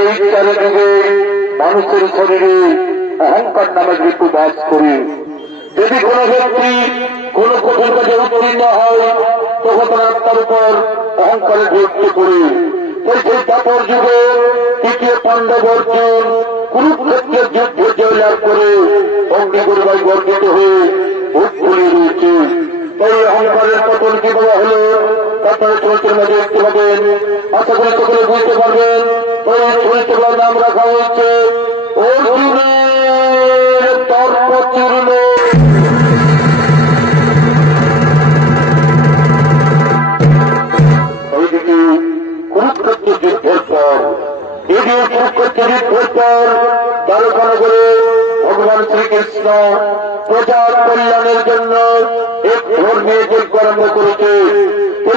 এই চারিদিকে মানুষের শরীরে অহংকার নামে কিন্তু বাস করে। যদি কোন ব্যক্তি কোন কঠিন কাজে উত্তীর্ণ হয় তখন তার আত্মার উপর অহংকারে ঢুকতে পড়ে। সেই দাপর যুগে তৃতীয় পাণ্ডব অর্জুন কুরুক্ষেত্রের যুদ্ধে জয়লাভ করে অগ্নিগর্ভায় গর্বিত হয়ে ভোগ করে রয়েছে। এই অহংকারের পতন কিভাবে হলো আপনারা চরিত্রের মধ্যে দেখতে পাবেন। আশা করি সকলে বুঝতে পারবেন। ওই চরিত্রের নাম রাখা হয়েছে অর্জুনের তর্কচূর্ণ। এইদিকে কুরুক্ষেত্র যুদ্ধের পর কুরুক্ষেত্র যুদ্ধের পর দ্বারকানগরে ভগবান শ্রীকৃষ্ণ প্রজার কল্যাণের জন্য এক ধর্মীয় যজ্ঞ আরম্ভ করেছে।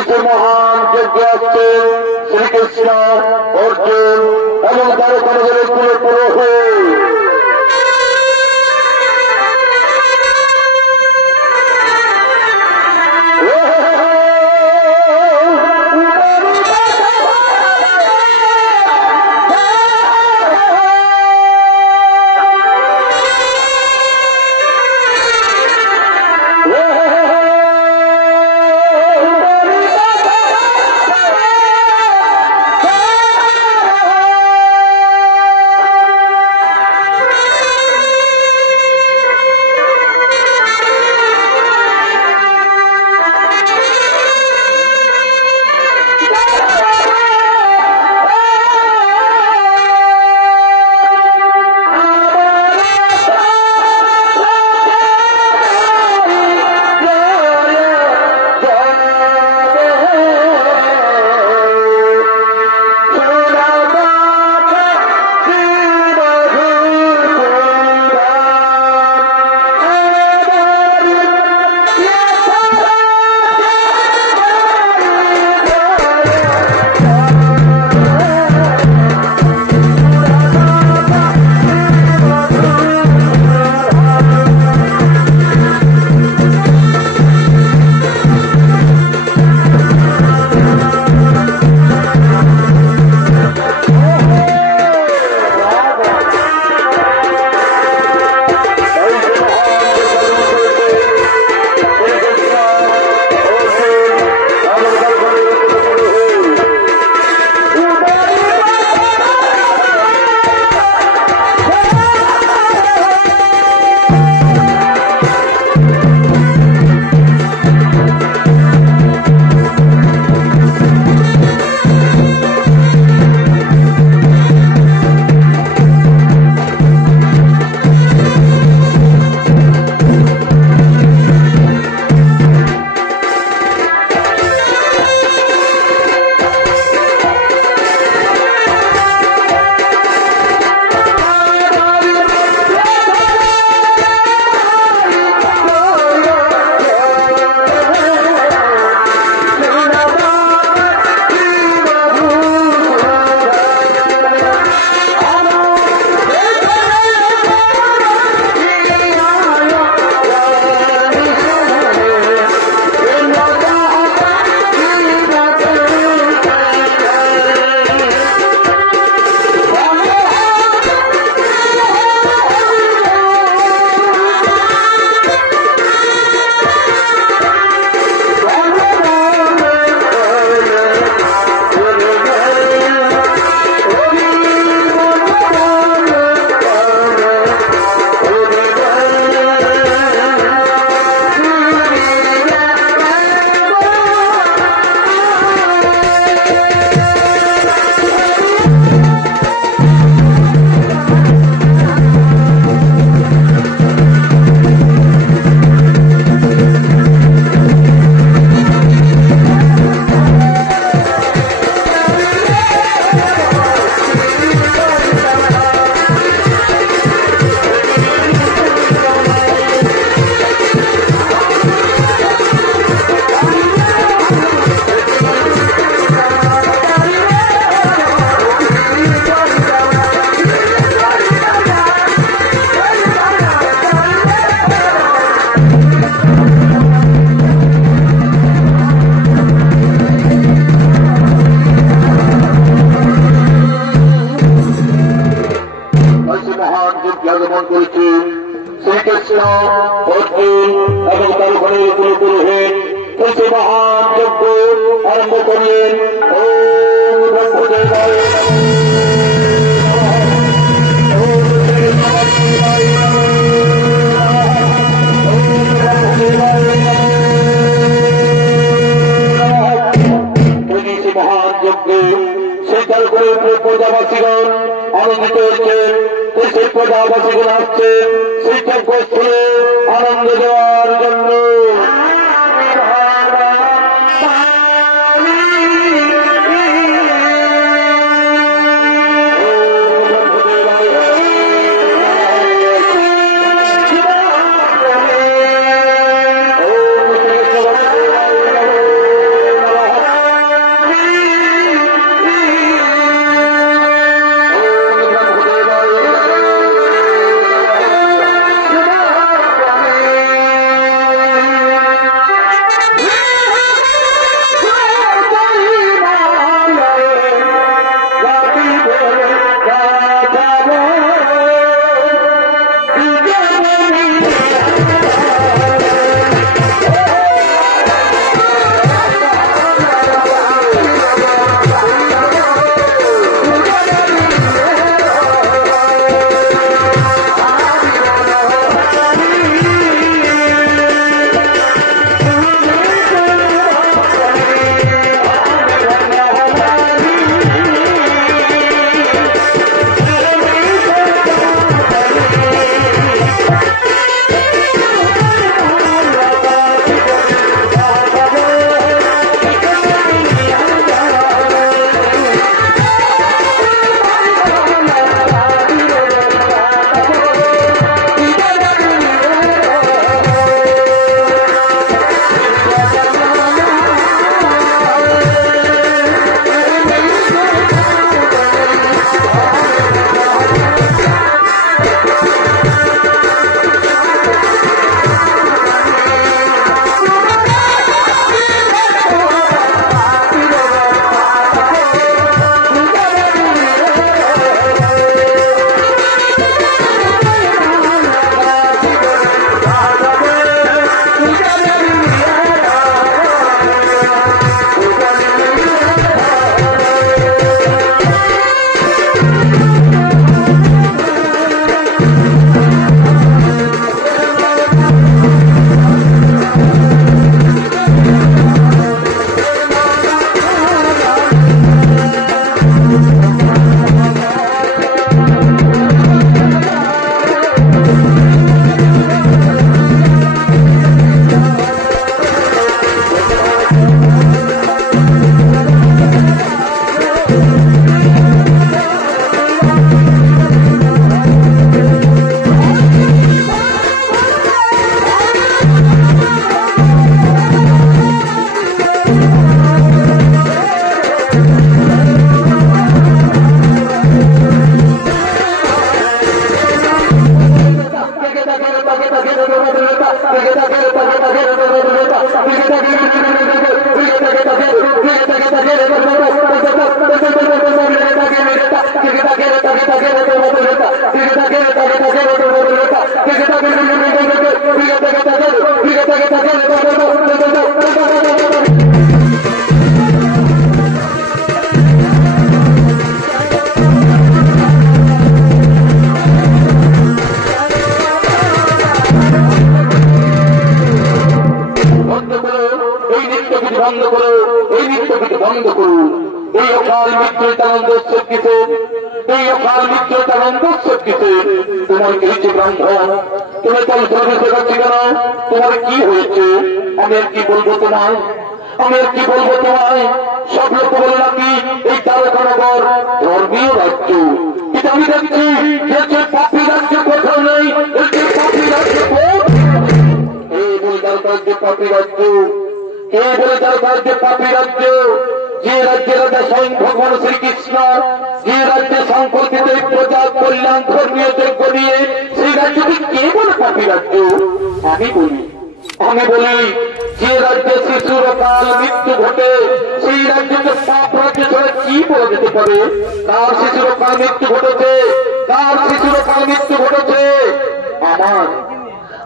সেই মহান যজ্ঞে আসছেন শ্রীকৃষ্ণ, অর্জুন এবং দ্বারকানগরের কুলপুরোহিত। কৃষ্ণ অর্জুন এবং তার ঘরে পুরোপুরোহিত কিছু মহান যজ্ঞ আরম্ভ করলেন। ওম ব্রহ্মদেবায় মহান যজ্ঞে সেটার করে প্রজাবাসীগণ আনন্দিত হচ্ছেন। সেই প্রজাবাসীগণ আসছে সেই যজ্ঞস্থলে আনন্দ দেওয়ার জন্য।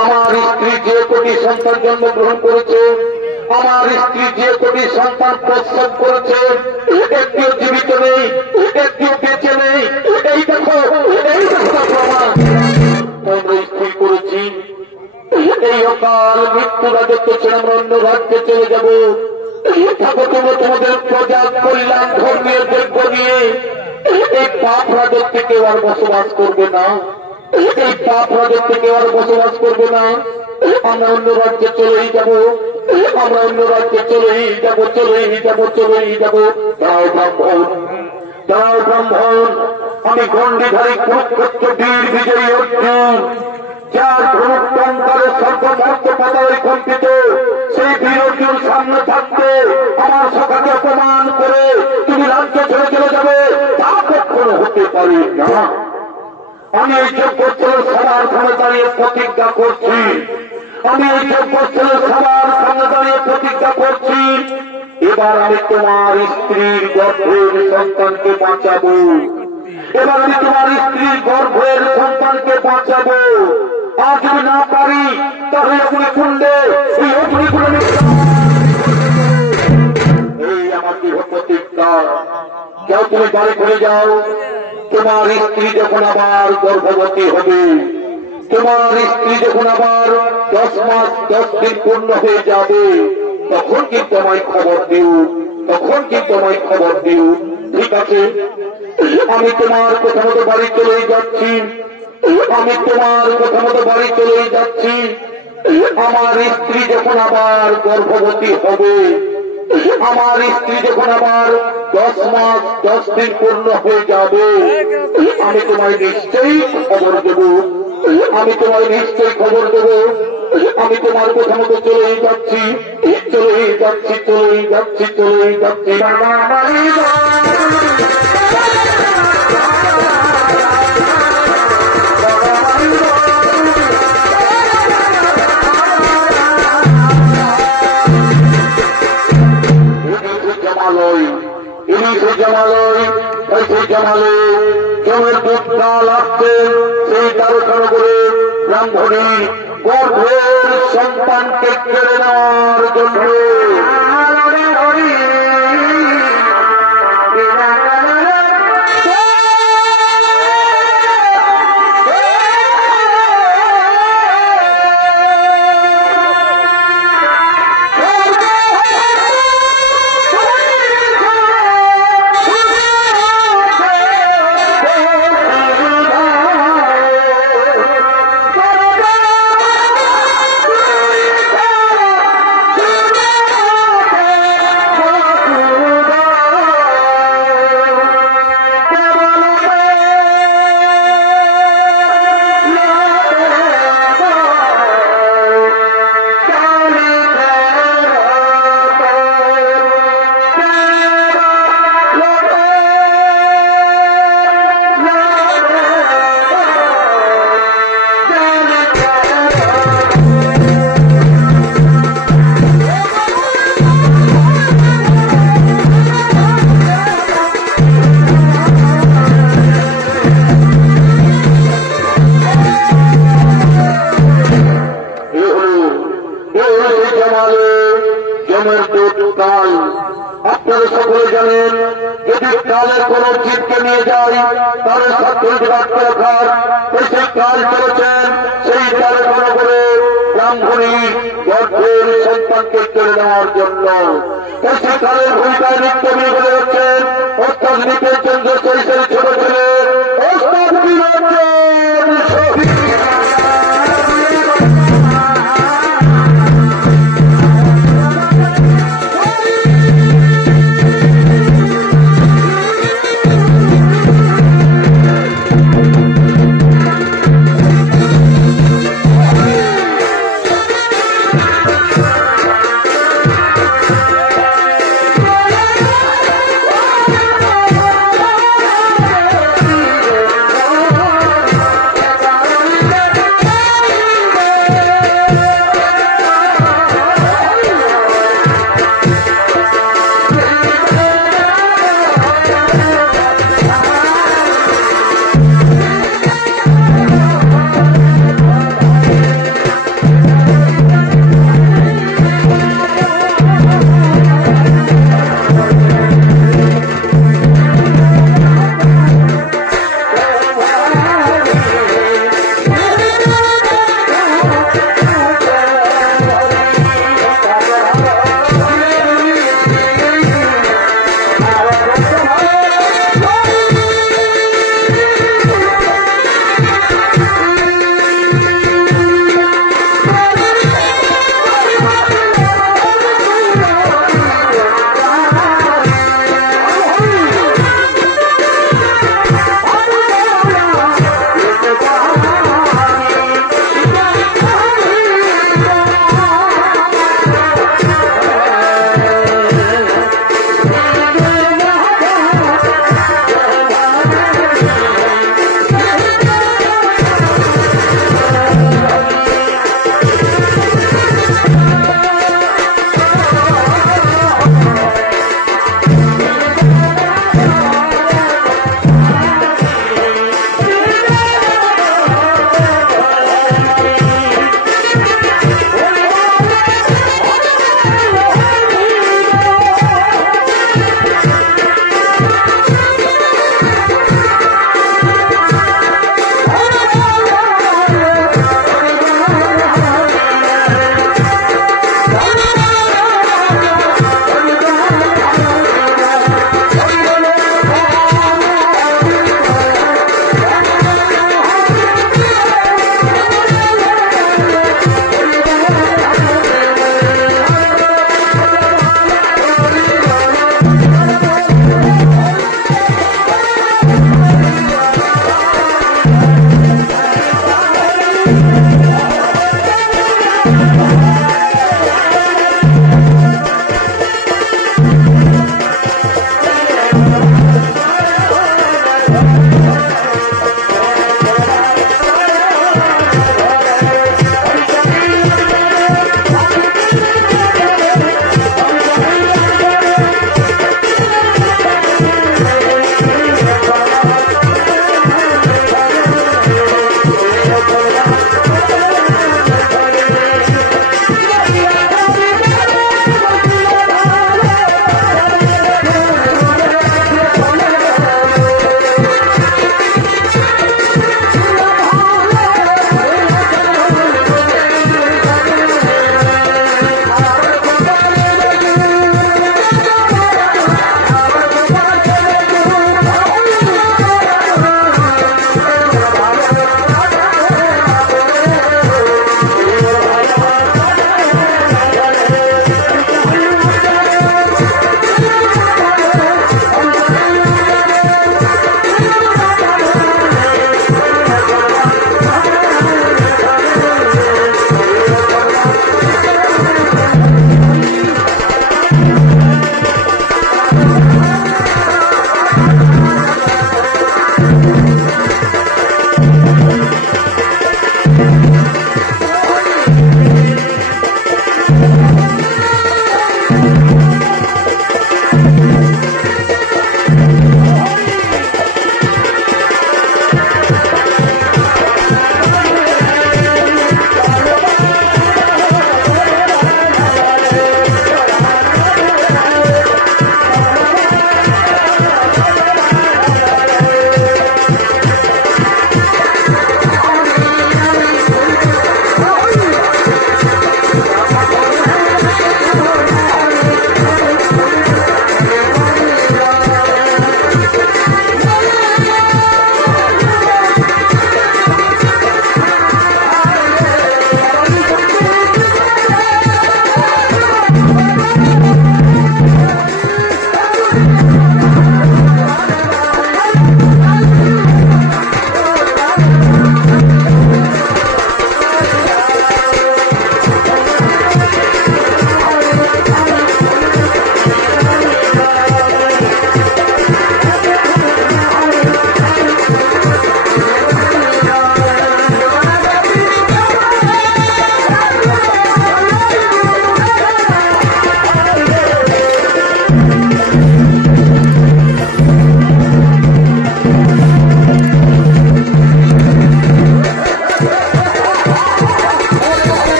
আমার স্ত্রী যে কোটি সন্তান জন্মগ্রহণ করেছে, আমার স্ত্রী যে কোটি সন্তান প্রসব করেছে, একটিও জীবিত নেই, একটিও বেঁচে নেই। এই দেখো প্রমাণ আমরা স্ত্রী করেছি। এই অকাল মৃত্যু রাজত্ব ছেড়ে আমরা অন্য রাজ্যে চলে যাব। থাকো তোমরা তোমাদের প্রজা কল্যাণ ধর্মীয় যোগ্য নিয়ে। এই পাপ রাজত্বে কেউ আর বসবাস করবে না, এই পাপ রাজত্বে কেউ আর বসবাস করবে না। আমরা অন্য রাজ্যে চলেই যাব, আমরা অন্য রাজ্যে চলেই যাব, চলেই যাব, চলেই যাব। দাও ব্রাহ্মণ, দাও ব্রাহ্মণ, আমি গণ্ডিধারী কুরুক্ষেত্র বীর বিজয়ী অর্জুন, যার ধনুক টঙ্কারে সর্বমর্ত পাতায় কম্পিত, সেই বীর অর্জুন সামনে থাকতে আমার সখাকে অপমান করে তুমি রাজ্য ছেড়ে চলে যাবে, তা কখনো হতে পারে না। আমি এই যোগ্যস্থলের সবার সামনে দাঁড়িয়ে প্রতিজ্ঞা করছি, আমি এই যোগ্যস্থলের সবার সামনে দাঁড়িয়ে প্রতিজ্ঞা করছি, এবার আমি তোমার স্ত্রীর গর্ভের সন্তানকে বাঁচাবো, এবার আমি তোমার স্ত্রীর গর্ভের সন্তানকে বাঁচাবো। আর যদি না পারি তাহলে অগ্নিকুণ্ডে, এই অগ্নিকুণ্ডে এই আমার দৃঢ় প্রতিজ্ঞা। যাও তুমি বাড়ি করে যাও, তোমার স্ত্রী যখন আবার গর্ভবতী হবে, তোমার স্ত্রী যখন আবার 10 মাস 10 দিন পূর্ণ হয়ে যাবে, তখন কিন্তু আমায় খবর দিও, তখন কিন্তু আমায় খবর দিও। ঠিক আছে, আমি তোমার কথা মতো বাড়ি চলেই যাচ্ছি, আমি তোমার কথা মতো বাড়ি চলেই যাচ্ছি। আমার স্ত্রী যখন আবার গর্ভবতী হবে, আমার স্ত্রী যখন আবার 10 মাস 10 দিন পূর্ণ হয়ে যাবে, আমি তোমায় নিশ্চয়ই খবর দেব, আমি তোমায় নিশ্চয়ই খবর দেব। আমি তোমার কথা মতো চলেই যাচ্ছি, চলেই যাচ্ছি, চলেই যাচ্ছি, চলেই যাচ্ছি। জমের দুধ কাল আসছেন সেই দ্বারকানগরে ব্রাহ্মণী গর্ভের সন্তানকে কেড়ে নেওয়ার জন্য। আপনারা সকলে জানেন, যদি কালের কোন জীবকে নিয়ে যায় তাহলে সাক্ষী রাখতে রাখার সেই কাল করেছেন, সেই কালে কোন করে ব্রাহ্মণী গর্ভের সন্তানকে কেড়ে নেওয়ার জন্য সেই কালের ভূমিকায় নৃত্য নিয়ে বলে হচ্ছেন অর্থাৎ নিপের চন্দ্র চরিত্রের ছোট ছেলে অর্থাৎ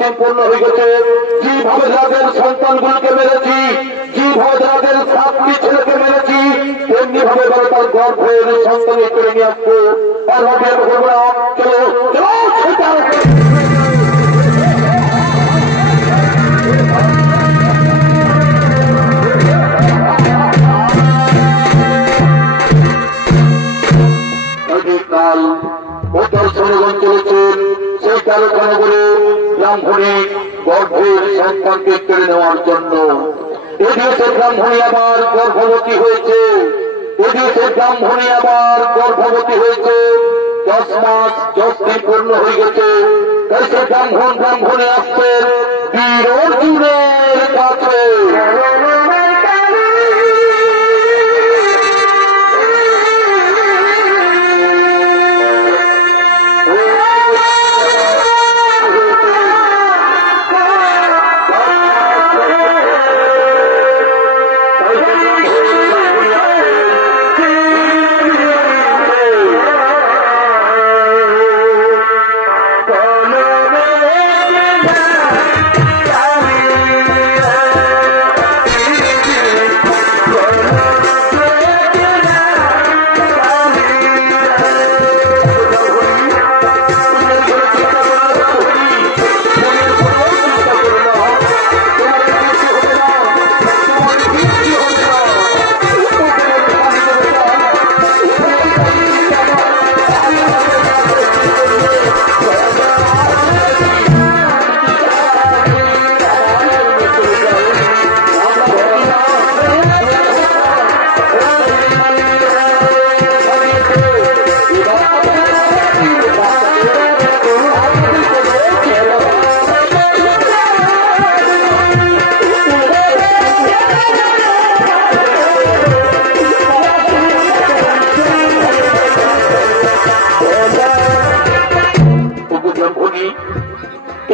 সম্পূর্ণ হয়ে গেছে। যেভাবে যাদের সন্তানগুলোকে মেরেছি, যেভাবে যাদের 7টি ছেলেকে মেরেছি, তেমনি ভাবে তার গর্ভের সন্তান করে নিয়ে আসবো। আর হবে চলো চলো সেটা জনগণ চলেছেন সেই কারখানা করে ব্রাহ্মণী গর্ভের সন্তানকে কেড়ে নেওয়ার জন্য। এদিকে ব্রাহ্মণী আবার গর্ভবতী হয়েছে, এদিকে ব্রাহ্মণী আবার গর্ভবতী হয়েছে, 10 মাস 10 দিন পূর্ণ হয়ে গেছে। তাই সে ব্রাহ্মণী আসছে বীর অর্জুনের কাছে।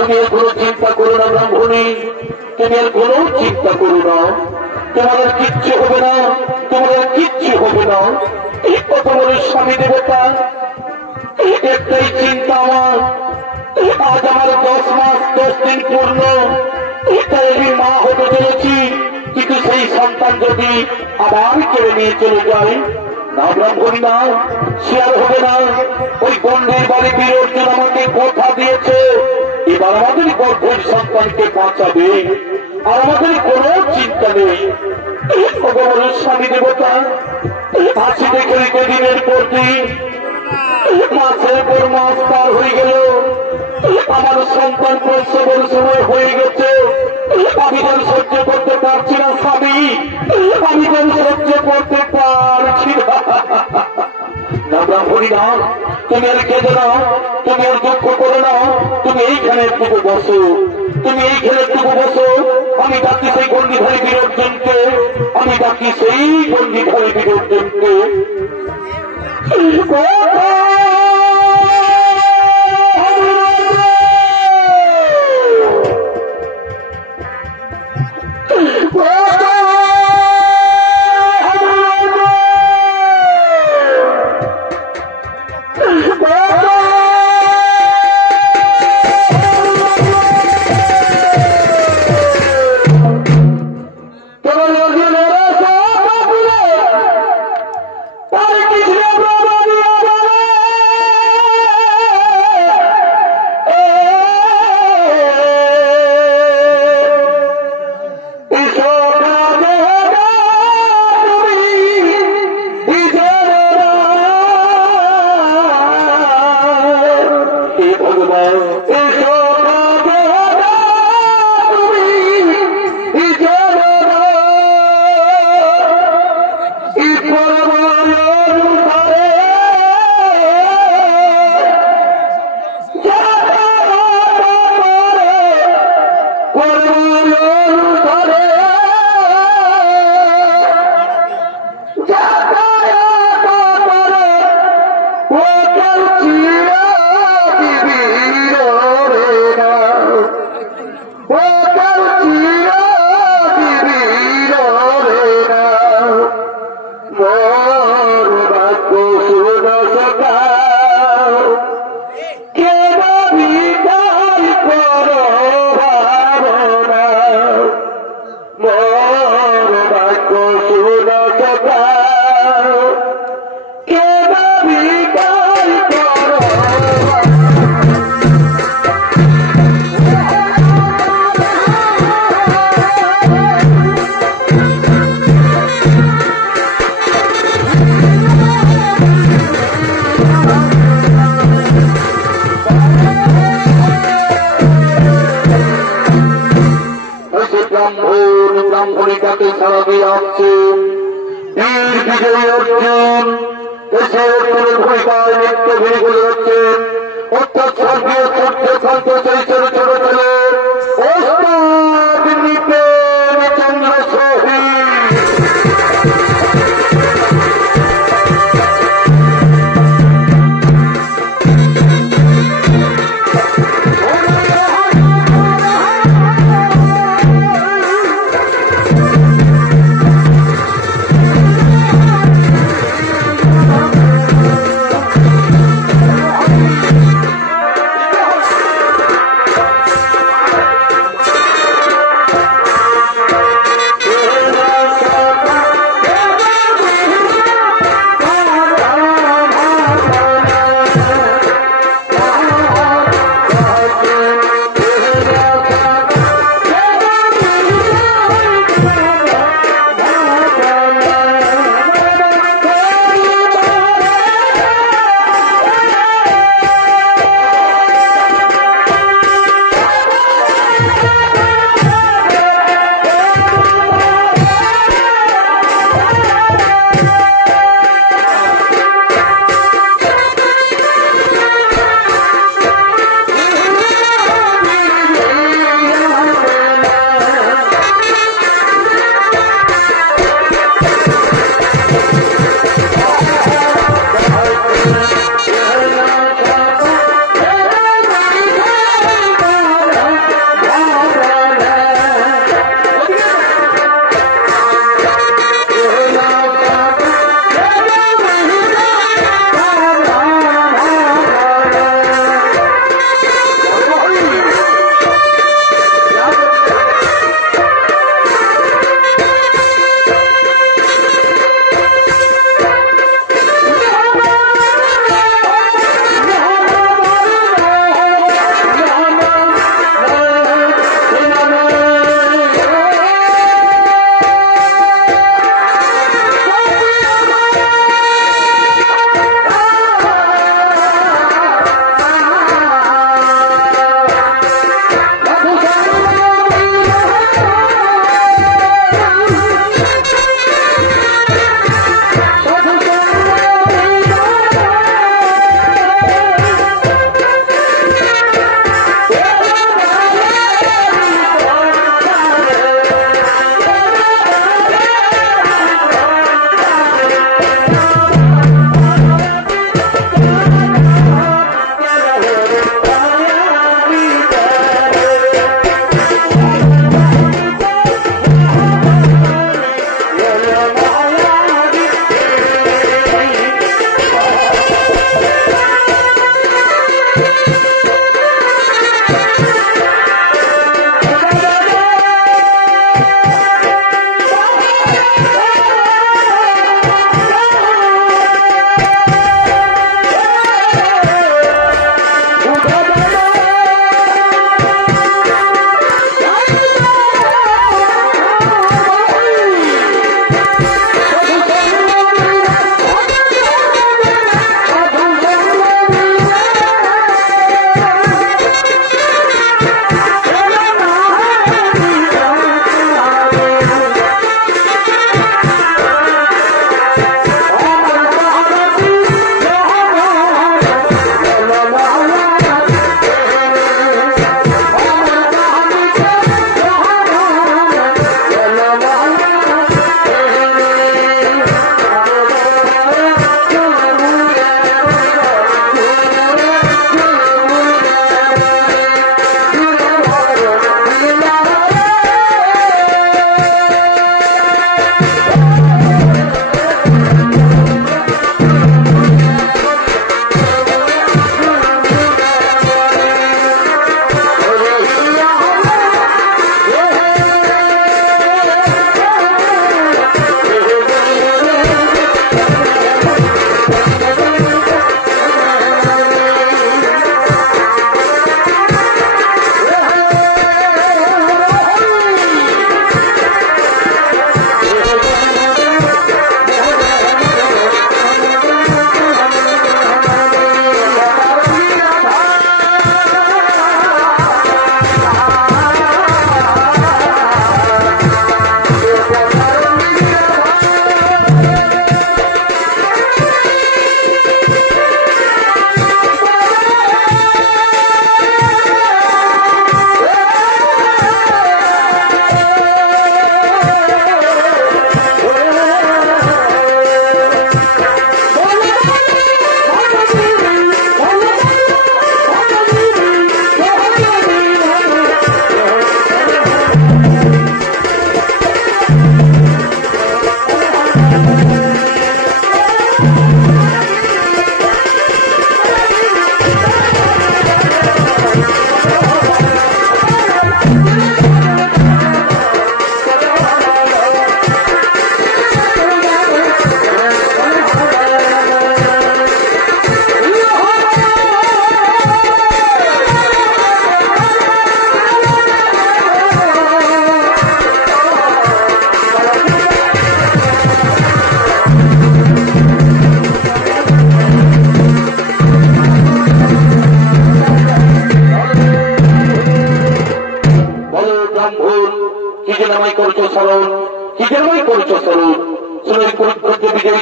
তুমি আর কোনো চিন্তা করো না ব্রাহ্মণী, তুমি আর কোনো চিন্তা করো না, তোমার আর কিচ্ছু হবে না, তোমার আর কিচ্ছু হবে না। এই কত বড় স্বামী দেবতা, একটাই চিন্তা আমার, আজ আমার 10 মাস 10 দিন পূর্ণ, তাই আমি মা হতে চলেছি, কিন্তু সেই সন্তান যদি আবার কেড়ে নিয়ে চলে যায়, না ব্রাহ্মণী না, সে আর হবে না। ওই গন্ডের বাড়ি বিরোধন আমাকে কথা দিয়েছে, এবার আমাদের গর্ভের সন্তানকে বাঁচাবে, আর আমাদের কোনো চিন্তা নেই। ভগবানের স্বামী দেবতা, হাসিতে খেলিতে দিনের পর দিন, মাসের পর মাস পার হয়ে গেল, আমার সন্তান প্রসবের সময় হয়ে গেছে, আমি যেন সহ্য করতে পারছি না স্বামী, আমি যেন সহ্য করতে পারছি না। না ব্রাহ্মণী না, তুমি আর কেঁদে নাও, তুমি আর দুঃখ করে নাও, তুমি এইখানে একটুকু বসো, তুমি এইখানে একটুকু বসো। আমি ডাকি সেই গন্ডিধারী বিরোধনকে, আমি ডাকি সেই গন্ডিধারী বিরোধনকে। ব্রাহ্মণিকাকে সারা দিয়ে আসছে বীর বিজয়ী অর্জুন, এসে অর্জুনের ভূমিকায় নৃত্য ভিড়ি করে যাচ্ছেন। অর্থাৎ স্বর্গীয় সূর্য শান্ত সেই ছোট ছোট ছেলে ওস্তাদ নৃপেন চন্দ্র সহিত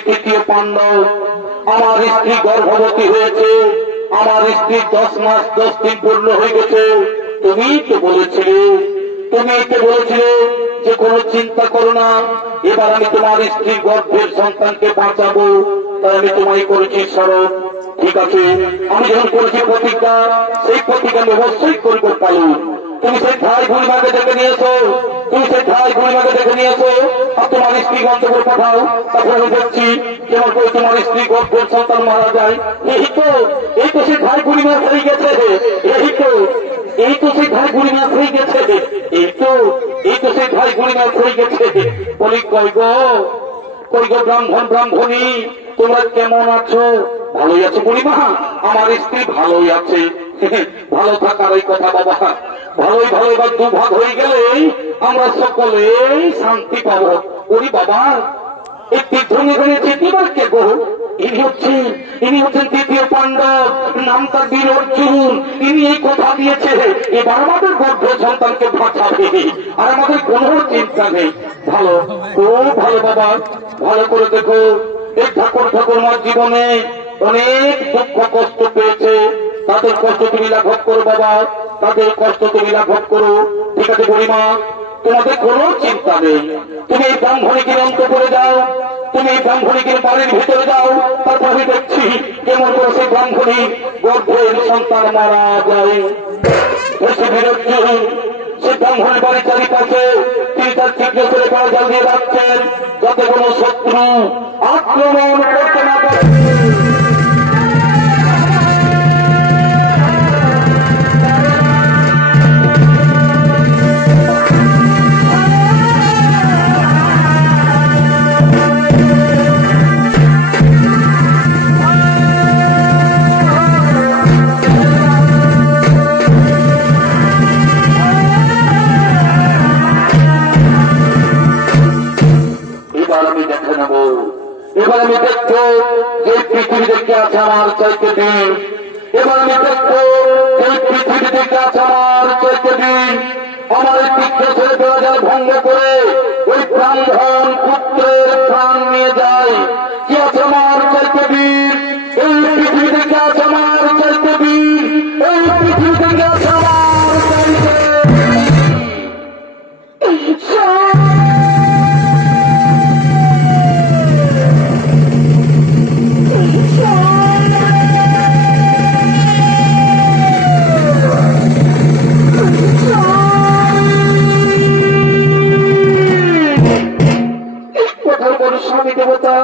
তৃতীয় পাণ্ডব আমার স্ত্রী গর্ভবতী হয়েছে, আমার স্ত্রী 10 মাস 10 দিন পূর্ণ হয়ে গেছে। তুমি তো বলেছিলে যে কোনো চিন্তা করো না, এবার আমি তোমার স্ত্রী গর্ভের সন্তানকে বাঁচাবো, তাই আমি তোমায় করেছি স্মরণ। ঠিক আছে, আমি যখন করেছি প্রতিজ্ঞা, সেই প্রতিজ্ঞা আমি অবশ্যই করবো পালন। তুমি সেই ঠাই বুড়িমাকে দেখে নিয়েছো, আর তোমার স্ত্রী গন্তব্য পাঠাও, তারপরে আমি দেখছি যেমন করে তোমার স্ত্রী গর্ভের সন্তান মারা যায়। এই তো সেই ঠাই বুড়িমা হয়ে গেছে, এই তো সেই ঠাই বুড়িমা হয়ে গেছে, সেই ঠাই বুড়িমা হয়ে গেছে। বলি কই গো ব্রাহ্মণ ব্রাহ্মণী, তোমরা কেমন আছো? ভালোই আছো বুড়িমা? আমার স্ত্রী ভালোই আছে। ভালো থাকার এই কথা বাবা, ভালোই এবার দুভাগ হয়ে গেলে আমরা সকলে শান্তি পাবো। ওরে বাবা, এই তীর্থনে রয়েছে এবার কে গো? ইনি হচ্ছেন তৃতীয় পাণ্ডব, নাম তার বীর অর্জুন। ইনি এই কথা দিয়েছে এবার আমাদের গর্ভ সন্তানকে বাঁচাবে, আর আমাদের কোনো চিন্তা নেই। ভালো, খুব ভালো বাবা, ভালো করে দেখো। এই ঠাকুরমার জীবনে অনেক দুঃখ কষ্ট পেয়েছে, তাদের কষ্ট তুমি লাঘব করো বাবা, তাদের কষ্ট তুমি লাঘব করো। ঠিক আছে বুড়িমা, তোমাদের কোনো চিন্তা নেই। তুমি এই ব্রাহ্মণীকে অন্তঃপুরে যাও, তুমি এই ব্রাহ্মণীকে বাড়ির ভিতরে যাও, তারপর আমি দেখছি কেমন করে সেই ব্রাহ্মণী গর্ভের সন্তান মারা যায়। সে ব্রাহ্মণের বাড়ির চারিপাশে তিনি তার তীব্র ছেলে পাড়া জাল দিয়ে রাখছেন, যাতে কোনো শত্রু আক্রমণ করতে না পারে। এবার আমি দেখবো যে পৃথিবী দেখে আছে আমার চাইতে দিন, এবার আমি দেখবো যে পৃথিবী দেখে আছে আমার চাইতে দিন। আমার এই তীর্থ ছেড়ে দেওয়া যায় ভঙ্গ করে ওই ব্রাহ্মণ পুত্রের প্রাণ নিয়ে যায়। কি আছে আমার চাইতে দিন? এই পৃথিবী দেখে আছে আমার চাইতে দিন, এই পৃথিবী দেখে আছে আমার চাইতে। স্বামী দেবতা,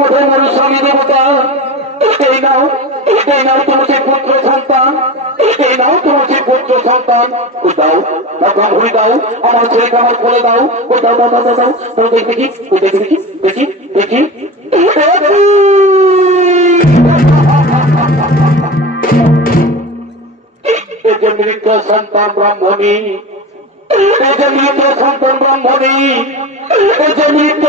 কোথায় মনে স্বামী দেবতা, এই নাও তোমার সেই পুত্র সন্তান, এই নাও তোমার সেই পুত্র সন্তান। দাও ব্রাহ্মণী দাও, আমার ছেলেকে আমার কোলে দাও, ও দাও দাও দাও দাও দাও। দেখি এই যে মৃত সন্তান ব্রাহ্মণী, এই যে মৃত সন্তান ব্রাহ্মণী, এই যে মৃত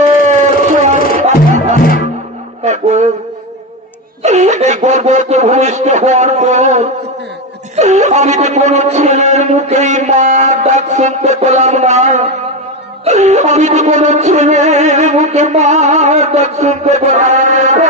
এই গর্ভবতী ভূমিষ্ঠ হওয়ার পর আমি তো কোন ছেলের মুখেই মা ডাক শুনতে পেলাম না, আমি তো কোন ছেলের মুখে মা ডাক শুনতে পেলাম না।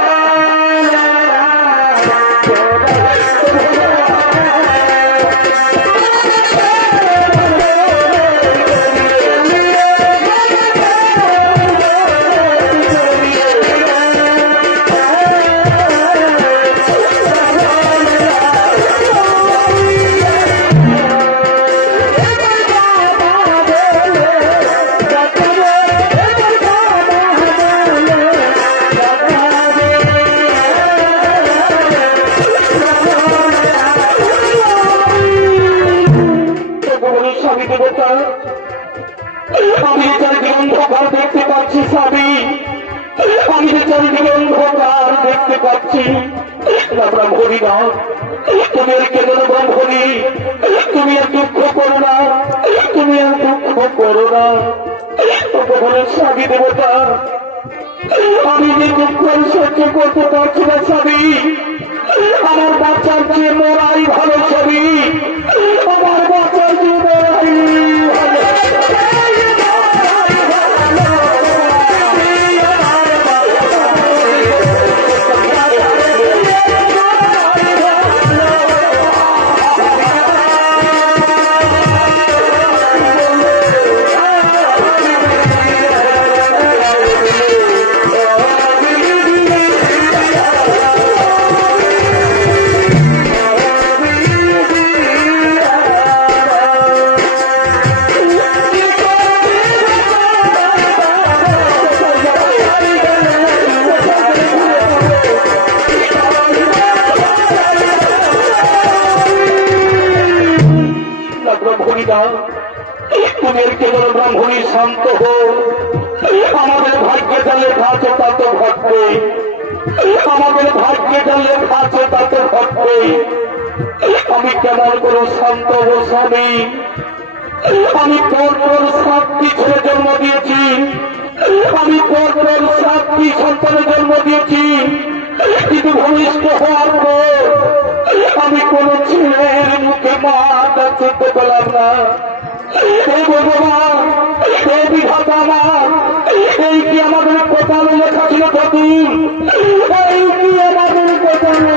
ব্রাহ্মণী না, তুমি আর কেন ব্রাহ্মণী, তুমি আর দুঃখ করো না, তুমি আর দুঃখ করো না। স্বামী দেবতা, আমি যে দুঃখ সহ্য করতে পারছি না স্বামী, আমার বাচ্চার চেয়ে মোরাই ভালো স্বামী, আমার বাচ্চার চেয়ে মোরাই তুমি কেবল ব্রাহ্মণী শান্ত হো, আমাদের ভাগ্যে যা লেখা আছে তা তো ঘটবে, আমাদের ভাগ্যে যা লেখা আছে তা তো ঘটবে। আমি কেমন করে শান্ত হো স্বামী, আমি পরপর 7টি ছেলে জন্ম দিয়েছি, আমি পরপর 7টি সন্তানের জন্ম দিয়েছি, কিন্তু ভূমিষ্ঠ হওয়ার পর আমি কোন ছেলের মুখে মা ডাকতে পেলাম না। এই ভগবান, এই বিধাতা আমার, এই কি আমাদের কপালে লেখা ছিল ঠাকুর, এই কি আমাদের কপালে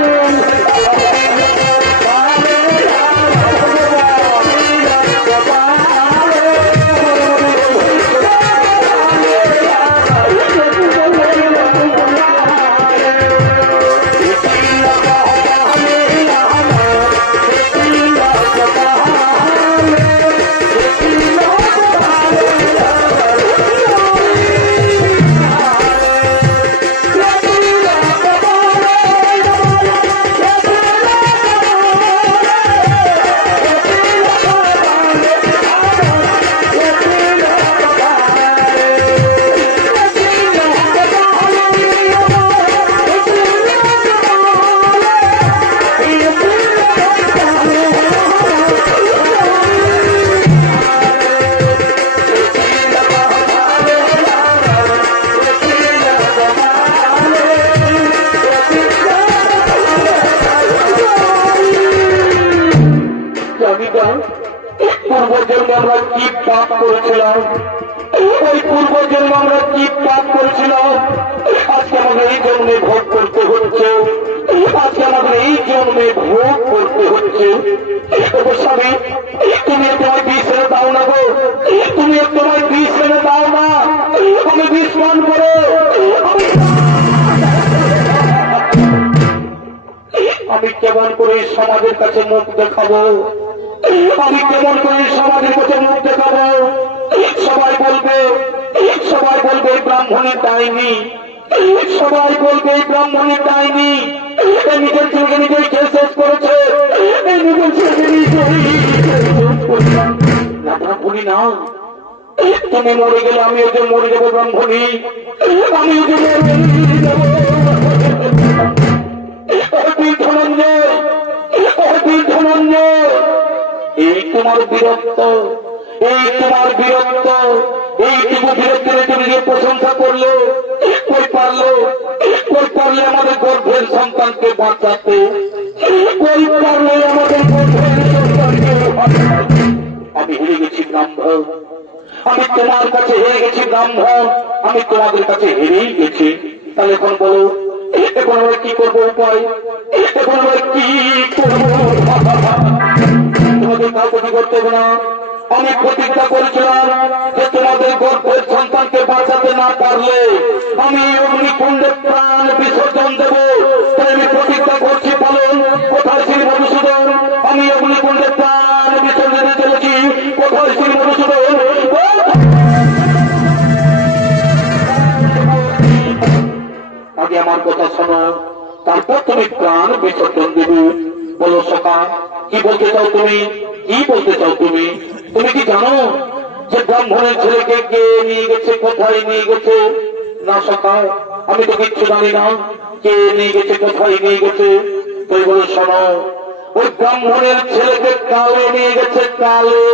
পূর্বজন্মে আমরা কি পাপ করেছিলাম, ওই পূর্বজন্মে আমরা কি পাপ করেছিলাম, আজকে আমাদের এই জন্মে ভোগ করতে হচ্ছে, আজকে আমাদের এই জন্মে ভোগ করতে হচ্ছে। স্বামী, তুমি তোমার বিষ এনে দাও না গো, তুমি তোমার বিষ এনে দাও না, আমি বিষ পান করো, আমি কেমন করে সমাজের কাছে মুখ দেখাবো, আমি কেমন করে সমাজের কাছে মুখ দেখাবো। সবাই বলবে ব্রাহ্মণের ডাইনি, সবাই বলবে ব্রাহ্মণের ডাইনি, নিজের ছেলেকে নিজেই শেষ করেছে, নিজের ছেলেকে নিজেই না। ব্রাহ্মণী না, তুমি মরে গেলে আমি ওদের মরে যাবো ব্রাহ্মণী, আমি ওদের মরে যাবো। এই তোমার বীরত্ব, এই তোমার বীরত্ব, এইটুকু বীরত্বের তুমি যে প্রশংসা করলে, কই পারলে আমাদের গর্ভের সন্তানকে বাঁচাতে, কই পারলে আমাদের গর্ভের সন্তানকে বাঁচাতে। আমি হেরে গেছি ব্রাহ্মণ, আমি তোমার কাছে হেরে গেছি ব্রাহ্মণ, আমি তোমাদের কাছে হেরেই গেছি। তাহলে এখন বলো, এখন আমরা কি করবো উপায়, এখন আমরা কি করবো? তোমাদের কাউকে কি করতে হবে না। আমি প্রতিজ্ঞা করেছিলাম যে তোমাদের গর্ভের সন্তানকে বাঁচাতে না পারলে আমি অগ্নিকুণ্ডে প্রাণ বিসর্জন দেব। তাই আমি প্রতিজ্ঞা করছি, পালন কোথায় শ্রী মধুসূদন, আমি অগ্নিকুণ্ডে প্রাণ বিসর্জনে চলেছি। কোথায় শ্রী মধুসূদন? আগে আমার কথা শোনো, তারপর তুমি প্রাণ বিসর্জন দেবে। বলো সখা, কি বলতে চাও তুমি, কি বলতে চাও তুমি? তুমি কি জানো যে ব্রাহ্মণের ছেলেকে কে নিয়ে গেছে, কোথায় নিয়ে গেছে? না সখা, আমি তো কিচ্ছু জানি না, কে নিয়ে গেছে, কোথায় নিয়ে গেছে। তাই বলে শোনো, ওই ব্রাহ্মণের ছেলেকে কালো নিয়ে গেছে, কালো।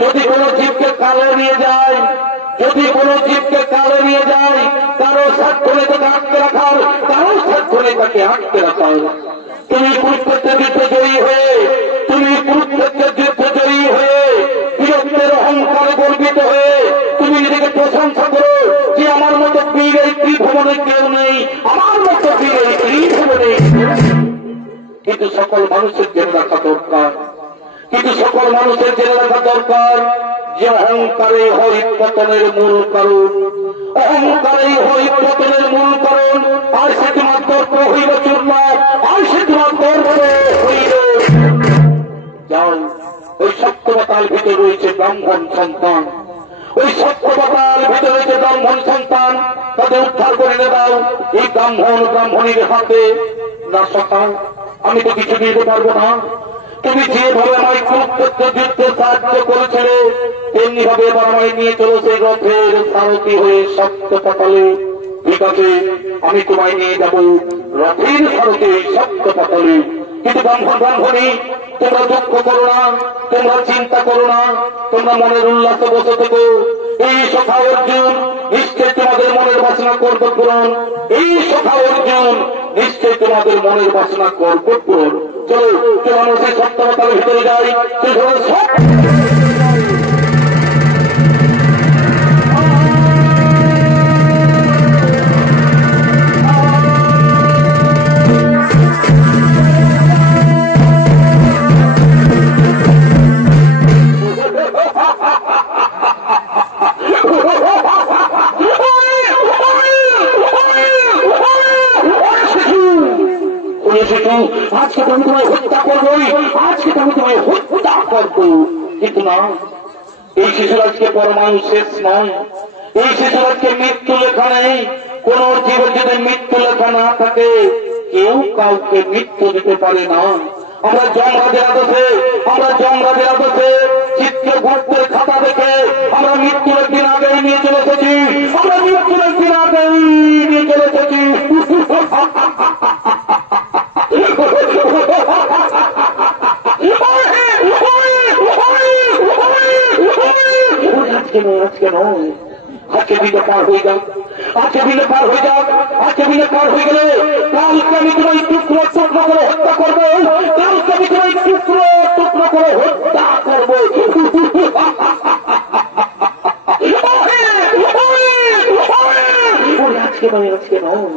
যদি কোনো জীবকে কালো নিয়ে যায়, যদি কোনো জীবকে কালো নিয়ে যায়, কারো সাক্ষ্য তাকে আটকে রাখার, কারো সাক্ষ্য তাকে আটকে রাখার। তুমি কুরুক্ষেত্রের যুদ্ধে জয়ী হয়ে, তুমি কুরুক্ষেত্রের যুদ্ধে জয়ী হয়ে, বীরত্বের অহংকারে গর্বিত হয়ে তুমি নিজেকে প্রশংসা করো যে আমার মতো বীর এই ত্রিভুবনে কেউ নেই, আমার মতো বীর এই ত্রিভুবনে। কিন্তু সকল মানুষের জেনে রাখা দরকার, কিন্তু সকল মানুষের জেনে রাখা দরকার যে অহংকারে হয় পতনের মূল কারণ, অহংকারেই হয় পতনের মূল কারণ। আর সে তোমার তর্ক হইল চূর্ণ, আর সে তোমার তর্ক হইল। যাও, ওই সত্যবতার ভিতরে রয়েছে ব্রাহ্মণ সন্তান, ওই সত্যবতার ভিতরে রয়েছে ব্রাহ্মণ সন্তান, তাদের উদ্ধার করে নিয়ে দাও এই ব্রাহ্মণ ব্রাহ্মণীর হাতে। না সকাল, আমি তো কিছু দিতে পারবো না। তুমি যেভাবে আমায় কুরুক্ষেত্রের যুদ্ধে সাহায্য করেছিলে, তেমনি ভাবে এবার আমায় নিয়ে চলো সেই রথের সারথি হয়ে সত্য পাতালে। ঠিক আছে, আমি তোমায় নিয়ে যাব রথের সারথি সত্য পাতালে। কিন্তু ব্রাহ্মণ ব্রাহ্মণী, তোমরা দুঃখ করো না, তোমরা চিন্তা করো না, তোমরা মনের উল্লাসে বসে থেকো। এই সখা অর্জুন নিশ্চয় তোমাদের মনের বাসনা করবে পূরণ, এই সখা অর্জুন নিশ্চয় তোমাদের মনের বাসনা করবে পূরণ। চলো চলো, আমরা সেই সত্যতার ভিতরে যাই। আজকে তো আমি তোমায় হত্যা করবোই, আজকে তো আমি তোমায় হত্যা করবো। কিন্তু না, এই শিশুর আজকে পরমাণু শেষ নয়, এই শিশুর আজকে মৃত্যু লেখা নেই। কোন জীবের যদি মৃত্যু লেখা না থাকে, কেউ কাউকে মৃত্যু দিতে পারে না। আমরা যমরাজের আদেশে, আমরা যমরাজের আদেশে চিত্রগুপ্তের খাতা দেখে আমরা মৃত্যুর একদিন আগেই নিয়ে চলে এসেছি, আমরা মৃত্যুর একদিন আগেই নিয়ে চলে এসেছি। আজকে নয়, আজকে দিনে পার হয়ে যাক, আজকে দিনে পার হয়ে যাক, আজকে দিনে পার হয়ে গেলে কালকে আমি তোমায় টুকরো টুকরো করে হত্যা করবো, কালকে আমি তোমায় টুকরো টুকরো করে হত্যা করবো। আজকে নয়, আজকে নয়,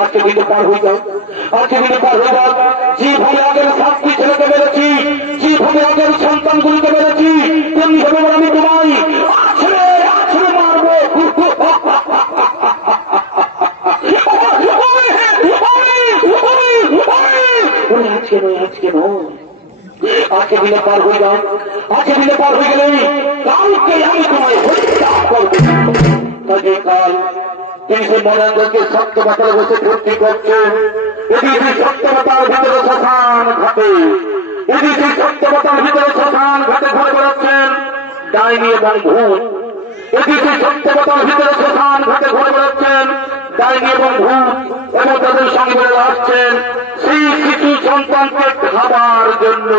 আজকে দিনে পার হয়ে যাক, আজকে দিনে পার হয়ে যাক। যেভাবে আগের সাতটি ছেলেকে মেরেছি, যেভাবে আগের সন্তানগুলিকে মেরেছি, তেমনি ভাবে আমি তোমায় আছড়ে আছড়ে মারবো। আজকে নয়, আজকে নয়, আজকে দিনে পার হয়ে যাক, আজকে দিনে পার হয়ে গেলে কালকে আমি তোমায় হত্যা করবো। কাজে কাল তিনি সে মনেন্দ্রকে সত্যবাতার বসে ভর্তি করছেন। এদিকে সত্যবাতার ভিতরে শ্মশান ঘাটে, এদিকে সত্যবাতার ভিতরে শ্মশান ঘাটে ঘুরে বেড়াচ্ছেন ডাইনি এবং ভূত। এদিকে সত্যবাতার ভিতরে শ্মশান ঘাটে ঘুরে বেড়াচ্ছেন ডাইনি এবং ভূত, এবং তাদের সঙ্গে আসছেন সেই শিশু সন্তানকে খাবার জন্য।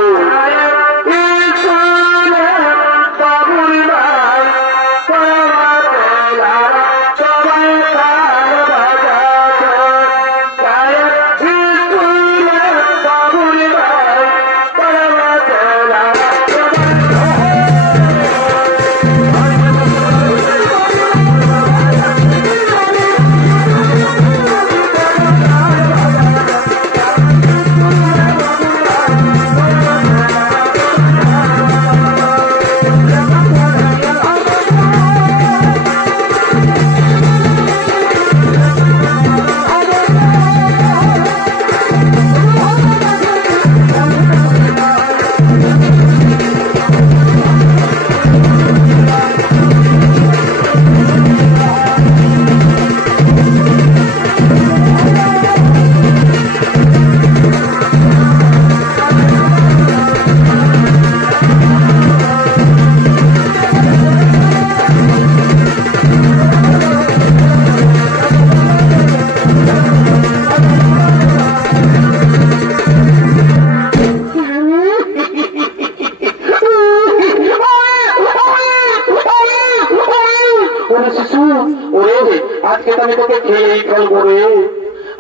আজকে তো আমি তোকে খেয়েই ফেলবো রে,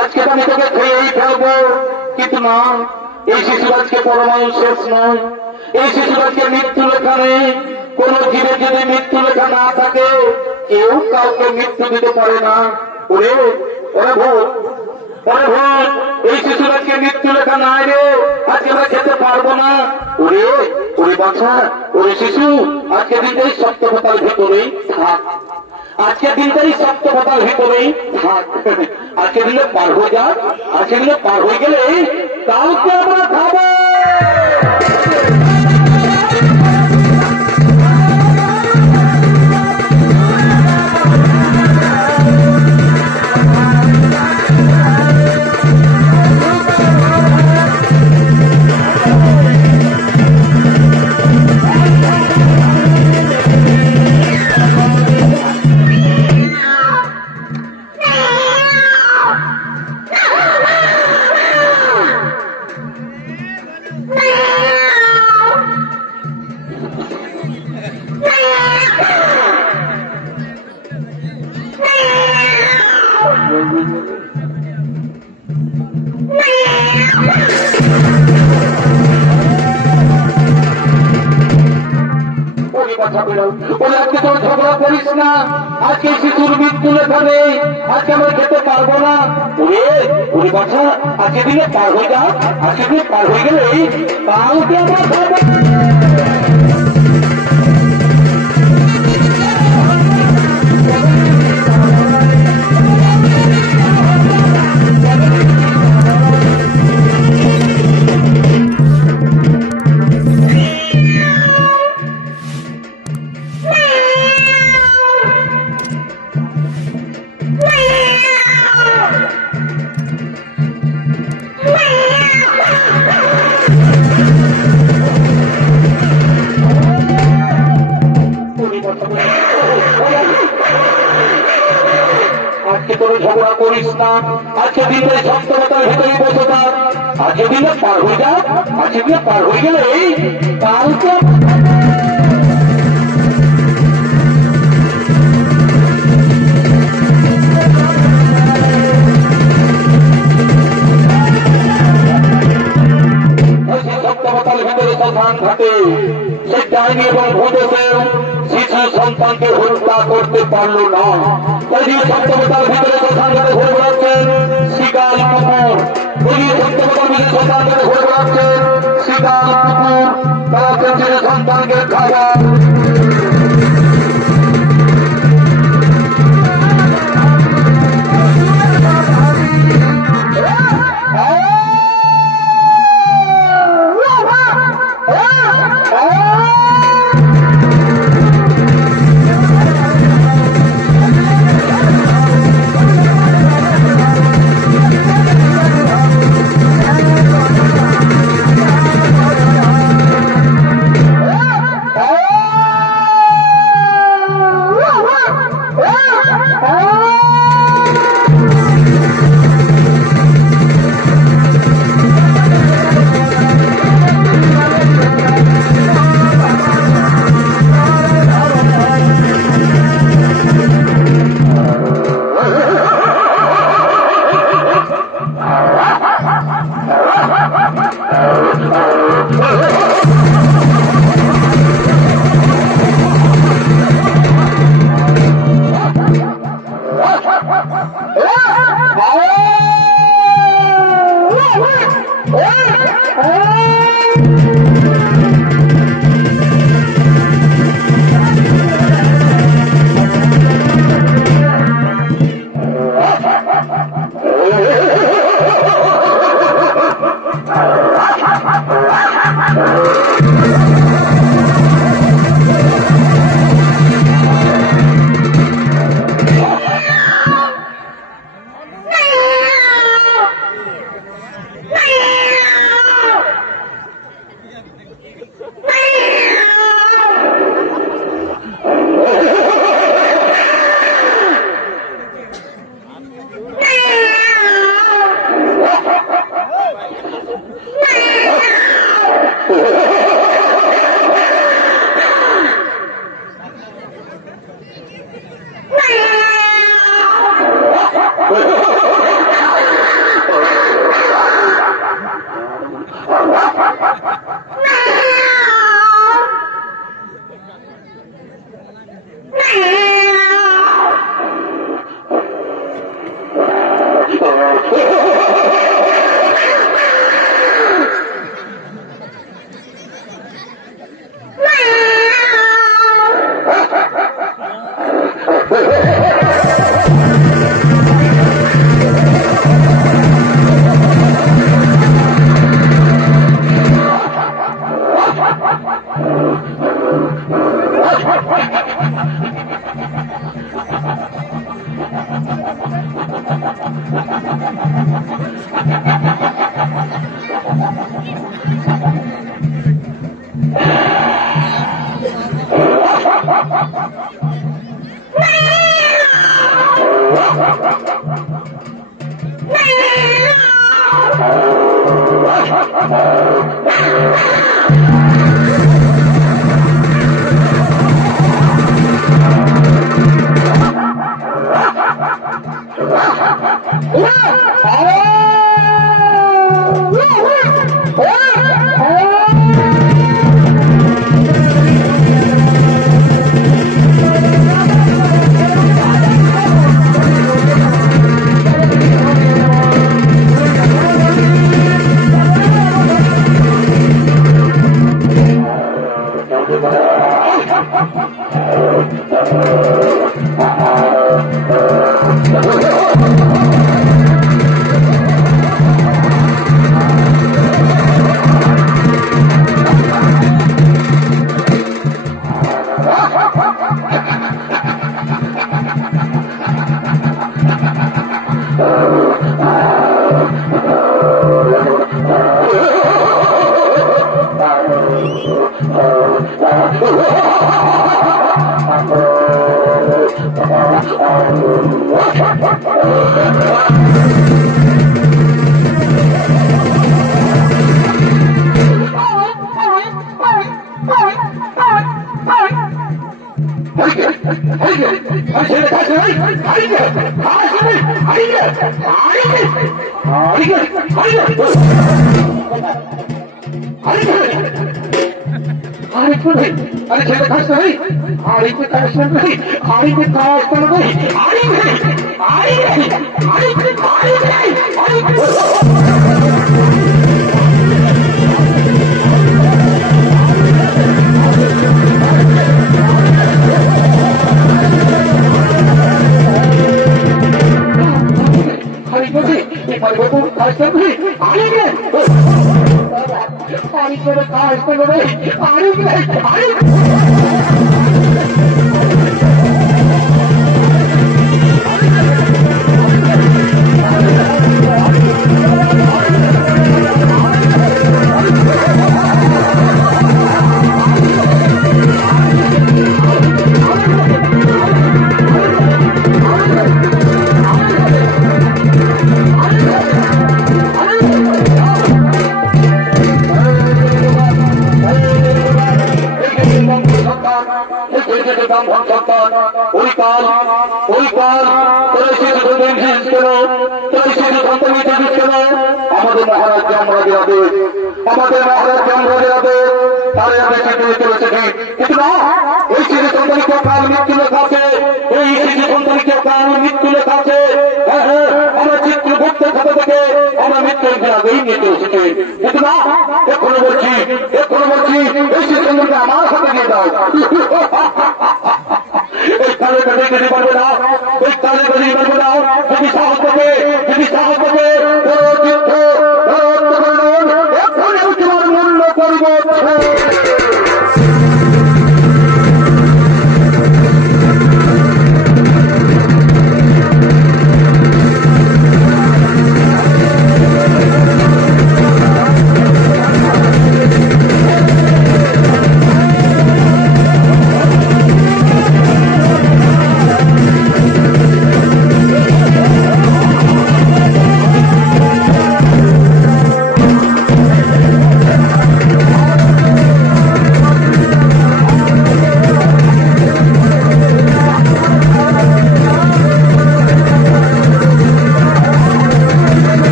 আজকে তো আমি তোকে খেয়েই ফেলবো। কিন্তু না, এই শিশুর আজকে পরমাণু শেষ নয়, এই শিশুর আজকে মৃত্যু লেখা নেই। কোন জীবের যদি মৃত্যু লেখা না থাকে, কেউ কাউকে মৃত্যু দিতে পারে না। ওরে ওরে ভূত, ওরে ভূত, এই শিশুর আজকে মৃত্যু লেখা নাই রে, আজকে আমরা খেতে পারবো না। ওরে ওরে বাচ্চা, ওরে শিশু, আজকে দিনটাই সত্যতার ভেতরেই থাক, আজকে দিনটাই সত্যতার ভেতরেই থাক। আজকে দিনে পার হয়ে যাক, আজকে দিনে পার হয়ে গেলে কাউকে আমরা খাবো। আজকে তোর ঝগড়া করিস না, আজকে শিশুর মৃত্যু লেখা নেই, আজকে আমরা খেতে পারবো না। ওরে ওরে বাচ্চা, আজকে দিনে পার হয়ে যা, আজকে দিনে পার হয়ে গেলে কাউকে আমরা খাবো। আজকে তোর ঝগড়া করিস না, আজকে দিনে সত্যতার ভেতরে বসে থাক, আজকে দিনে পার হয়ে যা, আজকে দিনে পার হয়ে গেলে কালকে সত্যতার ভিতরে শ্মশান ঘাটে সে ডাইনি এবং ভূতের শিশু সন্তানকে হত্যা করতে পারলো না। তাই যে সত্যতার ভিতরে শ্মশান ঘাটে ঘুরে বেড়াচ্ছেন শিকাল কুকুর, ওই সত্যতার ভিতরে শ্মশান ঘাটে ঘুরে বেড়াচ্ছেন শিকাল কুকুর, তারা পেছনে সন্তানকে খাবার।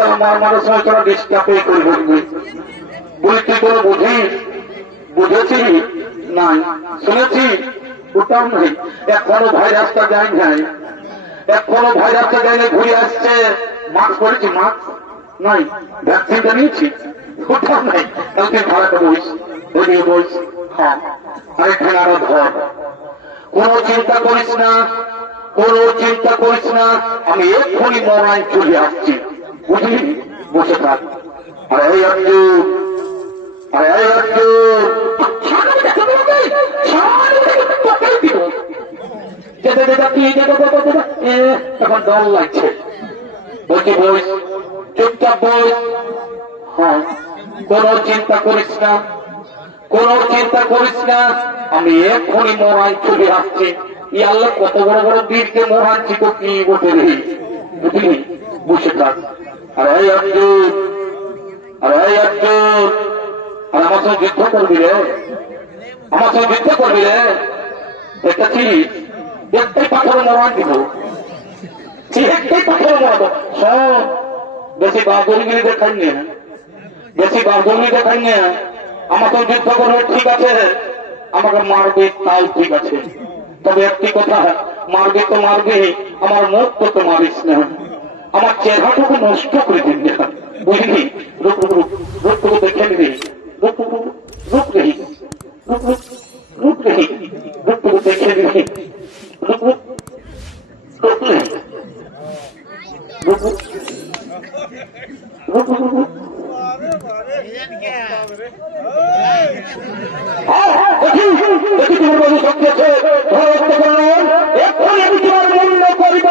এছাড়া মারার সময় তোরা ডিস্টার্বে করে বলবি বলি তুই কোনো বুঝিস বুঝেছি নাই শুনেছি ওটাও নাই এখনো ভাইরাসটা যায় নাই এখনো ভাইরাসটা যাইলে ঘুরে আসছে মাস্ক পরেছি মাস্ক নাই ভ্যাকসিনটা নিয়েছি ওটাও নাই কালকে ভাড়াটা বইস ওইদিকে বইস হ্যাঁ আরেকখানে আরো ধর কোন চিন্তা করিস না কোন চিন্তা করিস না আমি এক্ষুনি মরায় চলে আসছি বুঝলি বসে থাক আরে এই অর্জুন আরে এই অর্জুন এখন ডর লাগছে বলছি বইস চুপচাপ বইস হ্যাঁ কোন চিন্তা করিস না কোন চিন্তা করিস না আমি এক্ষুনি মরায় চলে আসছি ই আল্লাহ কত বড় বড় বীরকে মরাচ্ছি তো কি বসে রে বুঝলি বসে থাক আরে এই অর্জুন আরে এই অর্জুন আর আমার সঙ্গে যুদ্ধ করবি রে আমার সঙ্গে যুদ্ধ করবি রে দেখতেছি একটাই পাথরে মরান দিব একটাই পাথরে মরাবো সব বেশি বাহাদুরগিরি দেখাই না বেশি বাহাদুরগিরি দেখাই না আমাকে যুদ্ধ করবে ঠিক আছে আমাকে মারবে তাও ঠিক আছে তবে একটি কথা মারবে তো মারবে আমার মুখ তো মারিস না আমার চেহারাটুকু নষ্ট করে দিন না বুঝলি রূপ রূপ রূপটুকু দেখে নিবি রূপ রূপ রহি রূপ রূপ রূপ রহি রূপটুকু দেখে নিবি রূপ রূপ রূপ রহি রূপ রূপ রূপ রূপ দেখি তোমার বাবু শক্তি আছে এক্ষুনি আমি তোমার মূল্য করিব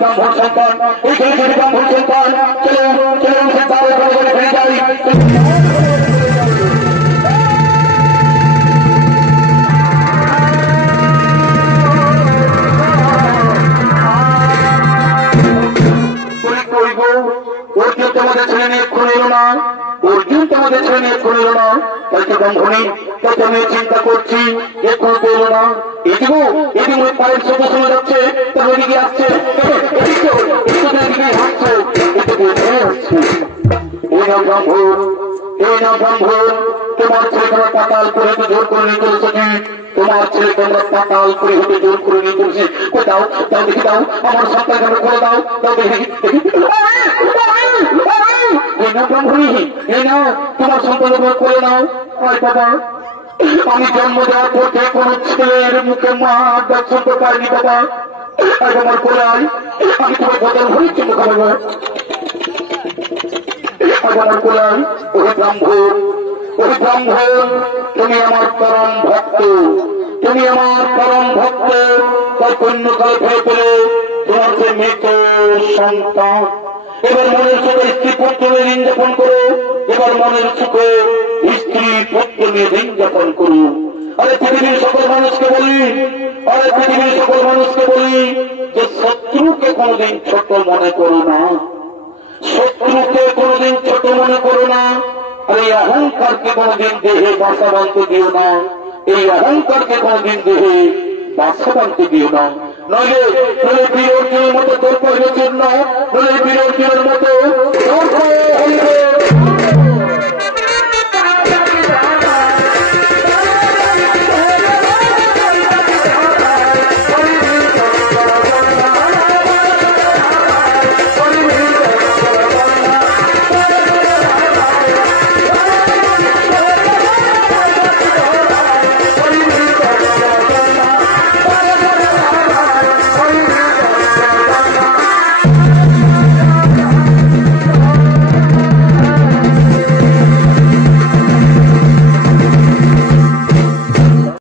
ব্রাহ্মণ সন্তান, এই ছেলে ব্রাহ্মণ সন্তান, চলুন চলুন তার ঘরে ফিরে যাই। অর্জুন তোমাদের ছেলে নিয়ে খুন এলো না, অর্জুন তোমাদের ছেলে নিয়ে খুন এলো না, তাই তো ব্রাহ্মণী প্রথমে চিন্তা করছি যে খুন এলো না। এদিকে এদিকে পায়ের শব্দ শোনা যাচ্ছে, তার ওদিকে আসছে, হাসছে, এই নাম ব্রাহ্মণ, এই নাম ব্রাহ্মণ, তোমার ছেলে তোমার পাতাল করে হতে জোর করে নিয়ে চলেছে কি? তোমার ছেলে তোমরা পাতাল করে হতে জোর করে নিয়ে চলেছে। দাও দাও দেখি দাও, আমার সন্তান কেন করে দাও, দাও দেখি। এই নাও ব্রাহ্মণী, এই নাও তোমার সন্তান করে নাও। আয় বাবা, আমি জন্ম দেওয়ার পর থেকে কোন ছেলের মুখে মা দর্শন করতে পারিনি বাবা। আজ আমার করে আয়, আমি তোমার বদল হয়েছি মুখাবো। আজ আমার করে আয়। ওই ব্রাহ্মণ, ওই ব্রাহ্মণ, তুমি আমার পরম ভক্ত, তুমি আমার পরম ভক্ত। তার পুণ্যকালে ফেলে পেলে তোমার যে মৃত সন্তান, এবার মনের সুখে স্ত্রী পুত্র নিয়ে দিন যাপন করো, এবার মনের সুখে স্ত্রী পুত্র নিয়ে দিন যাপন করো। আরে পৃথিবীর সকল মানুষকে বলি, আরে পৃথিবীর সকল মানুষকে বলি যে শত্রুকে কোনদিন ছোট মনে করো না, শত্রুকে কোনদিন ছোট মনে করো না। আর এই অহংকারকে কোনদিন দেহে বাসা বাঁধতে দিও না, এই অহংকারকে কোনদিন দেহে বাসা বাঁধতে দিও না। নইলে বীর অর্জুনের মতো তোর পরিবেশের নয়, বীর অর্জুনের মতো হইবে।